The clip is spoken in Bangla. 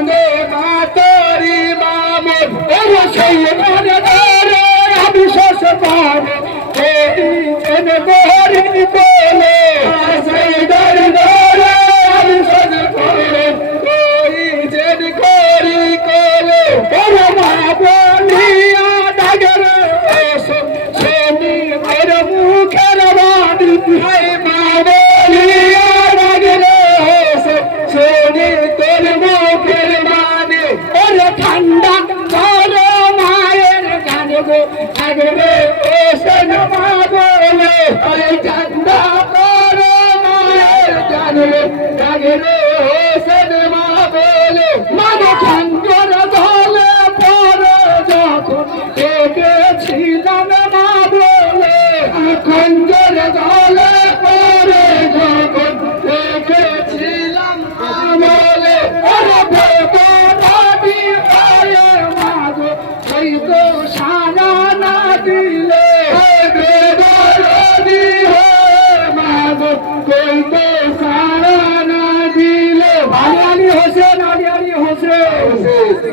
জানে মা তোরি মামুন ওরে সেই মনে ধরে আমি শেষ পাবে এই জেনে মোহরি বলে সেই ধরে ধরে আমি শেষ পাবে ওই জেন করি কোলে ওরে মা বলিয়া ডাগের এসে সেনি মেরে মুখের বাণী হাই মা বলিয়া ডাগের এসে সেনি তোর মুখের বাণী ওরে ঠান্ডা করে মায়ের গান গো আগরে এসে মা বলে ওরে ঠান্ডা করে মায়ের গান গো আগরে এসে মা বলে মানে ঠান্ডার ধলে পরে যখন দেখেছিলাম মা বলে খঞ্জর ধলে পরে যখন দেখেছিলাম মা বলে ওরে ভেতরাটি পায়ে মা গো ওই তো সারা না দিলে ভেতরাটি হয়ে মা গো ওই তো